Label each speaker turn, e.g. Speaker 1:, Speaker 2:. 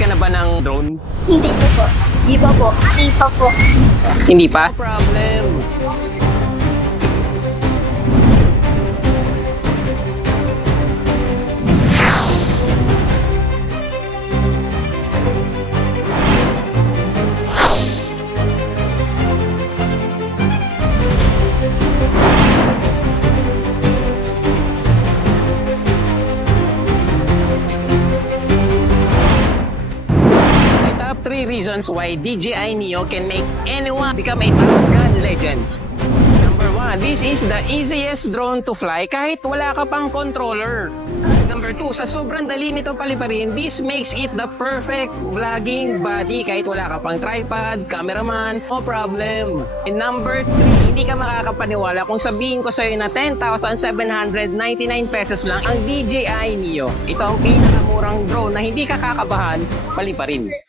Speaker 1: ka na ba ng drone?
Speaker 2: Hindi po po. Hindi pa po. Hindi pa po.
Speaker 1: Hindi pa? No problem. Top 3 reasons why DJI Neo can make anyone become a Top Gun legends. Number 1, this is the easiest drone to fly kahit wala ka pang controller. Number 2, sa sobrang dali nito paliparin, this makes it the perfect vlogging body kahit wala ka pang tripod, cameraman, no problem. And number 3, hindi ka makakapaniwala kung sabihin ko sa'yo na 10,799 pesos lang ang DJI Neo. Ito ang pinakamurang drone na hindi ka kakabahan paliparin.